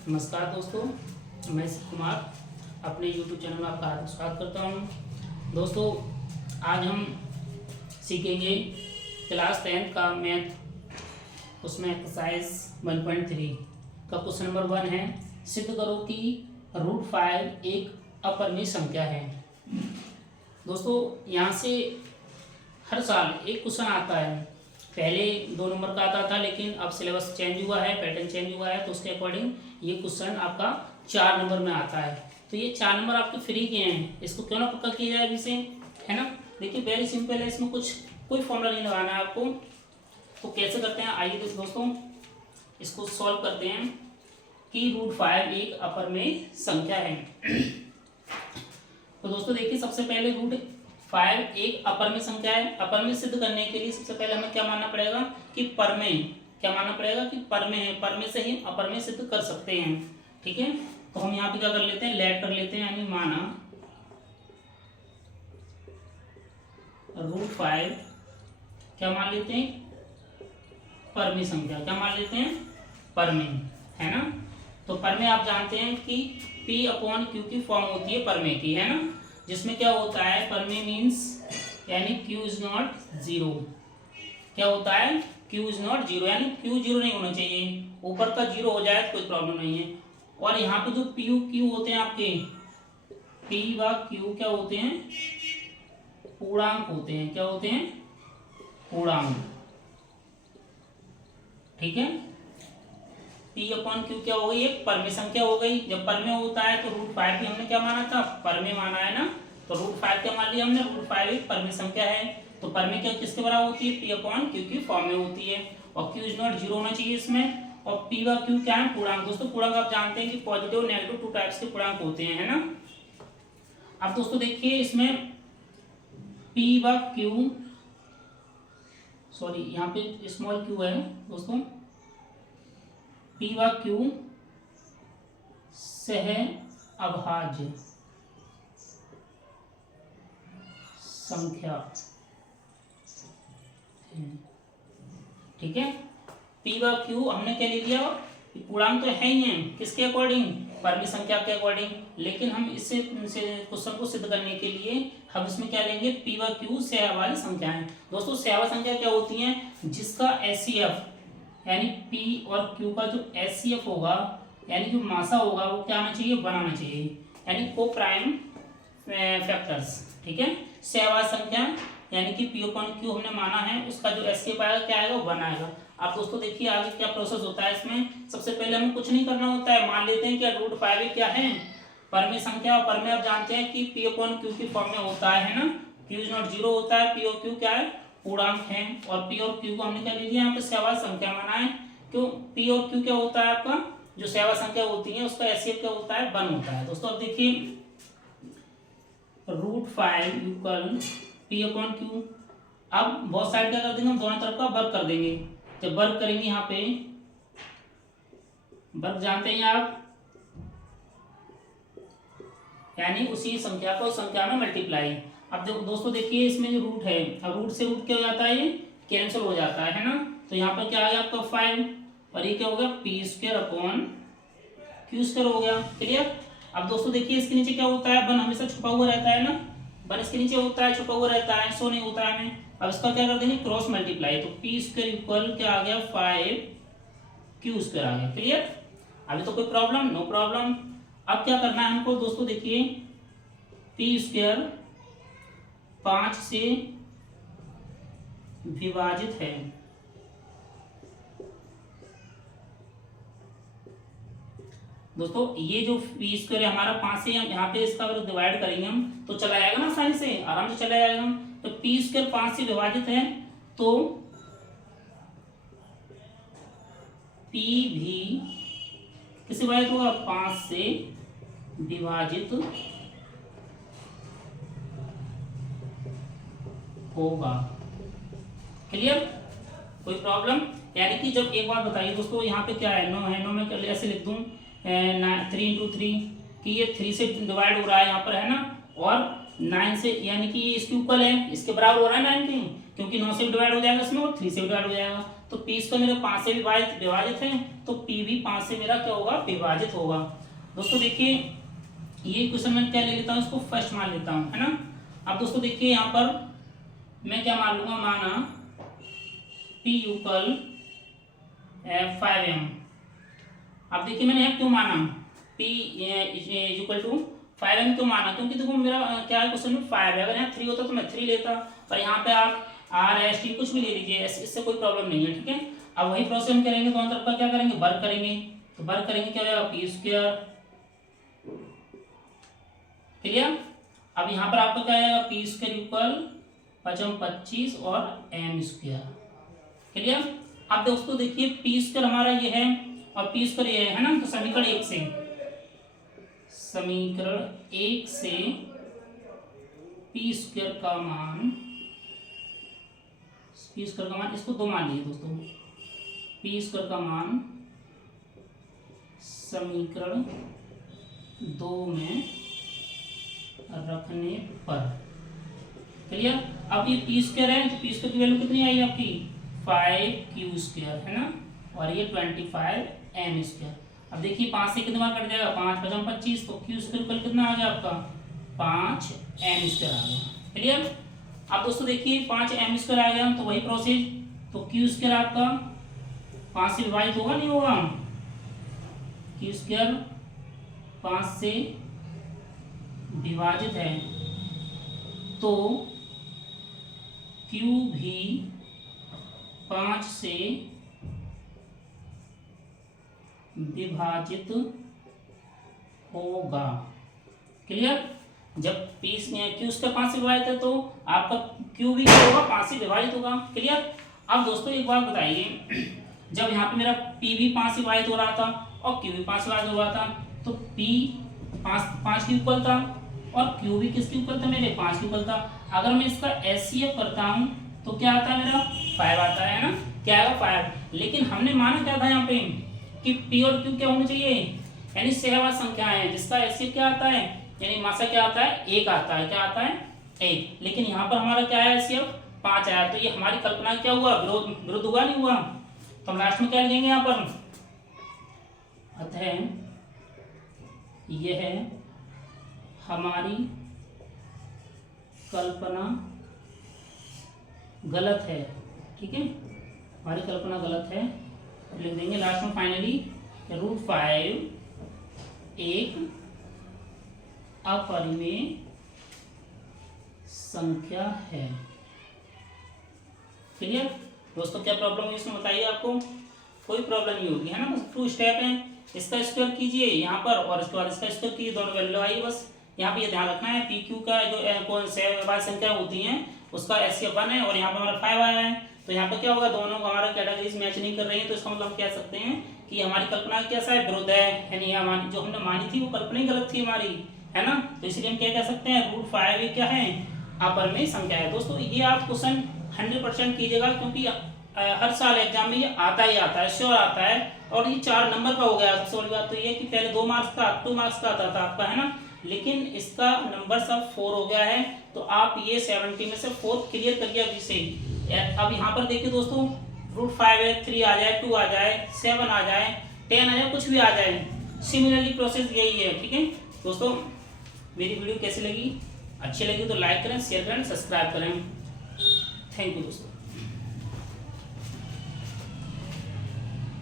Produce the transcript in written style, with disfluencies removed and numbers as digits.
नमस्कार दोस्तों, मैं शिव कुमार अपने YouTube चैनल में आपका हार्दिक स्वागत करता हूं। दोस्तों, आज हम सीखेंगे क्लास 10th का मैथ, उसमें एक्सरसाइज 1.3 का क्वेश्चन नंबर 1 है। सिद्ध करो कि √5 एक अपरिमेय संख्या है। दोस्तों, यहाँ से हर साल एक क्वेश्चन आता है। पहले 2 नंबर का आता था, लेकिन अब सिलेबस चेंज हुआ है, पैटर्न चेंज हुआ है, तो उसके अकॉर्डिंग ये क्वेश्चन आपका 4 नंबर में आता है। तो ये 4 नंबर आपके फ्री के हैं, इसको क्यों ना पक्का किया जाए अभी से, है ना। देखिए वेरी सिंपल है, इसमें कोई फॉर्मूला नहीं लगाना है आपको। तो कैसे करते हैं, आइए दोस्तों इसको सॉल्व करते हैं कि √5 एक अपरिमेय संख्या है। तो दोस्तों देखिए, सबसे पहले √5 एक अपरिमेय संख्या है। अपरिमेय सिद्ध करने के लिए सबसे पहले हमें क्या मानना पड़ेगा कि परमेय, क्या मानना पड़ेगा कि परमेय है। परमेय से ही अपरिमेय सिद्ध कर सकते हैं, ठीक है। तो हम यहाँ पे क्या कर लेते हैं, लेट कर लेते हैं, यानी माना √5 क्या मान लेते हैं, परमेय संख्या। क्या मान लेते हैं, परमेय, है ना। तो परमेय आप जानते हैं कि P/Q की फॉर्म होती है परमेय की, है ना, जिसमें क्या होता है, परमेय मीन्स यानी Q इज नॉट 0। क्या होता है, Q इज नॉट 0, यानी Q 0 नहीं होना चाहिए। ऊपर का 0 हो जाए तो कोई प्रॉब्लम नहीं है। और यहाँ पे जो P/Q होते हैं आपके, P/Q क्या होते हैं, पूर्णांक होते हैं। क्या होते हैं, पूर्णांक, ठीक है। P/Q क्या हो गई, एक परमेय संख्या हो गई। जब परमेय होता है तो √5 भी हमने क्या माना था, परमेय माना है ना। तो √5 क्या मान लिया हमने, √5 एक परमेय संख्या है। तो परमेय क्या किसके बराबर होती है, P/Q की फॉर्म में होती है। और Q इज नॉट 0 होना चाहिए इसमें। और P/Q क्या है, पूर्णांक। दोस्तों पूर्णांक आप जानते हैं कि पॉजिटिव नेगेटिव 2 टाइप्स के पूर्णांक होते हैं, है ना। अब दोस्तों देखिए, इसमें P/Q, सॉरी यहाँ पे स्मॉल q है दोस्तों, P/Q सह अभाज्य संख्या, ठीक है। P/Q हमने क्या ले लिया, पूर्णांक तो है ही है, किसके अकॉर्डिंग, परमेय संख्या के अकॉर्डिंग। लेकिन हम इससे क्वेश्चन को सिद्ध करने के लिए हम इसमें क्या लेंगे, P/Q सहअभाज्य संख्या है। दोस्तों सहअभाज्य संख्या क्या होती है, जिसका HCF यानी P और Q का जो HCF होगा, यानी जो मासा होगा, वो क्या आना चाहिए, 1 आना चाहिए, यानी को प्राइम फैक्टर्स, ठीक है। सहअभाज्य संख्या यानी कि P/Q हमने माना है, उसका जो HCF आएगा क्या आएगा, 1 आएगा। आप दोस्तों देखिए आगे क्या प्रोसेस होता है इसमें। सबसे पहले हमें कुछ नहीं करना होता है, मान लेते हैं कि √5 क्या है, परमेय संख्या। और परमेय आप जानते हैं कि P/Q की फॉर्म में होता है ना। Q इज नॉट 0 होता है, P और Q क्या है, पूर्णांक है। और P और Q को हमने क्या ले लिया, यहाँ पे सहअभाज्य संख्या माना है। क्यों, P और Q क्या होता है आपका, जो सहअभाज्य संख्या होती है उसका HCF क्या होता है, 1 होता है। दोस्तों अब देखिए √5 इक्वल P/Q। अब बहुत साइड क्या कर देंगे, हम दोनों तरफ का वर्ग कर देंगे। जब वर्ग करेंगे, यहाँ पे वर्ग जानते हैं आप, यानी उसी संख्या को संख्या में मल्टीप्लाई। अब दोस्तों देखिए, इसमें जो रूट है, अब रूट से रूट क्या हो जाता है, ये कैंसिल हो जाता है ना। तो यहाँ पर क्या आ गया आपका 5, और ये क्या हो गया, P² हो गया, क्लियर। अब दोस्तों देखिए, इसके नीचे क्या होता है, 1 हमेशा छुपा हुआ रहता है ना, 1 इसके नीचे होता है, छुपा हुआ रहता है, सो नहीं होता है हमें। अब इसका क्या कर देंगे, क्रॉस मल्टीप्लाई। तो P² इक्वल क्या आ गया, 5Q² आ गया, क्लियर। अभी तो कोई प्रॉब्लम, नो प्रॉब्लम। अब क्या करना है हमको, दोस्तों देखिए, P² 5 से विभाजित है, दोस्तों ये जो P² है हमारा 5 से, यहाँ पे इसका अगर डिवाइड करेंगे हम तो चला जाएगा ना, आसानी से, आराम से चला जाएगा। तो P² 5 से विभाजित है, तो P भी किससे विभाजित होगा, 5 से विभाजित होगा, क्लियर, कोई प्रॉब्लम। यानी कि जब एक बात बताइए दोस्तों, यहाँ पे क्या है, 9 है, 9 में ऐसे लिख दूं 3 × 3 कि ये 3 से डिवाइड हो रहा है यहाँ पर, है ना। और 9 से, यानी कि ये इसके इक्वल है, इसके बराबर हो रहा है 9 के, क्योंकि 9 से डिवाइड हो जाएगा इसमें और 3 से डिवाइड हो जाएगा। तो पी स्क्वायर मेरा 5 से विभाजित है, तो पी भी 5 से मेरा क्या होगा, विभाजित होगा। दोस्तों देखिए ये क्वेश्चन मैं क्या ले लेता हूँ, इसको फर्स्ट मान लेता हूँ, है ना। अब दोस्तों देखिए यहाँ पर मैं क्या मान लूंगा, माना पी इक्वल 5m। अब देखिए मैंने यहाँ क्यों माना P इक्वल टू 5m क्यों माना, क्योंकि देखो मेरा क्या है क्वेश्चन में 5 है, अगर यहाँ 3 होता तो मैं 3 लेता, पर यहाँ पे आप R/T कुछ भी ले लीजिए, इससे कोई प्रॉब्लम नहीं है, ठीक है। अब वही प्रोसेस हम करेंगे, दोनों तरफ का क्या करेंगे, वर्ग करेंगे, तो वर्ग करेंगे क्या होगा, पी स्क्वायर, क्लियर। अब यहाँ पर आपका क्या आएगा, पी स्क्वायर इक्वल 25 और एम स्क्वायर, क्लियर। अब दोस्तों देखिए पी स्क्वायर हमारा ये है और पी स्क्वायर ये है ना, तो समीकरण 1 से पी स्क्वायर का मान इसको 2 मान लीजिए दोस्तों, पी स्क्वायर का मान समीकरण 2 में रखने पर, क्लियर। अब ये पी स्क्वायर है, तो पी स्क्वायर की वैल्यू कितनी आई आपकी 5q स्क्वायर, है ना, और ये 25m स्क्वायर। अब देखिए 5 से कितने बार कट जाएगा, 5 5 25, तो q स्क्वायर कल कितना आ गया आपका 5m स्क्वायर आ गया, क्लियर। अब दोस्तों देखिए 5m स्क्वायर आ गया, तो वही प्रोसेस, तो q स्क्वायर आपका 5 से विभाजित होगा नहीं होगा, q स्क्वायर 5 से विभाजित है, तो q भी 5 से विभाजित होगा, क्लियर। जब Q उसका 5 से विभाजित है तो आपका Q भी क्या होगा, 5 से विभाजित होगा, क्लियर। अब दोस्तों एक बात बताइए, जब यहाँ पे मेरा P भी 5 से विभाजित हो रहा था और Q भी 5 से विभाजित हो रहा था, तो P 5 के इक्वल था और Q भी किसके इक्वल था, मेरे 5 के इक्वल था। अगर मैं इसका HCF करता हूँ तो क्या आता है, मेरा 5 आता है ना, क्या आएगा 5। लेकिन हमने माना क्या था यहाँ पे कि P और Q क्या होने चाहिए, यानी सहवाद संख्याएं हैं, जिसका HCF क्या आता है, यानी मासा क्या आता है, 1 आता है, क्या आता है 1। लेकिन यहाँ पर हमारा क्या है, HCF 5 आया, तो ये हमारी कल्पना क्या हुआ, विरुद्ध हुआ नहीं हुआ। तो हम लास्ट में क्या लिखेंगे यहाँ पर, अतः यह हमारी कल्पना गलत है, ठीक है, हमारी कल्पना गलत है। लिख देंगे लास्ट में फाइनली √5 एक अपरिमेय संख्या है, क्लियर। दोस्तों क्या प्रॉब्लम है इसमें बताइए, आपको कोई प्रॉब्लम नहीं होगी, है ना, बस 2 स्टेप है। इसका स्क्वायर कीजिए यहाँ पर और इसके बाद इसका स्क्वायर कीजिए, दोनों वैल्यू लगाइए, बस यहाँ पे ये ध्यान रखना है पी क्यू का जो कौन से संख्या होती हैं उसका HCF 1 है और यहाँ पे हमारा 5 आया है, तो यहाँ पे क्या होगा, दोनों हमारा कैटेगरीज मैच नहीं कर रही है, तो इसका मतलब हम कह सकते हैं कि हमारी कल्पना कैसा है, विरुद्ध है, यानी हमारी जो हमने मानी थी वो कल्पना ही गलत थी हमारी, है ना। तो इसलिए हम क्या कह सकते हैं, √5 क्या है, अपरिमेय संख्या है। दोस्तों ये आप क्वेश्चन 100% कीजिएगा, क्योंकि हर साल एग्जाम में ये आता ही आता है, श्योर आता है, और ये 4 नंबर का हो गया। सबसे बड़ी बात तो ये कि पहले 2 मार्क्स का 2 मार्क्स का आता था आपका, है ना, लेकिन इसका नंबर सब 4 हो गया है, तो आप ये 70 में से 4 क्लियर करिए अभी से। अब यहाँ पर देखिए दोस्तों, √5 है, 3 आ जाए, 2 आ जाए, 7 आ जाए, 10 आ जाए, कुछ भी आ जाए, सिमिलरली प्रोसेस यही है, ठीक है। दोस्तों मेरी वीडियो कैसी लगी, अच्छी लगी तो लाइक करें, शेयर करें, सब्सक्राइब करें। थैंक यू दोस्तों।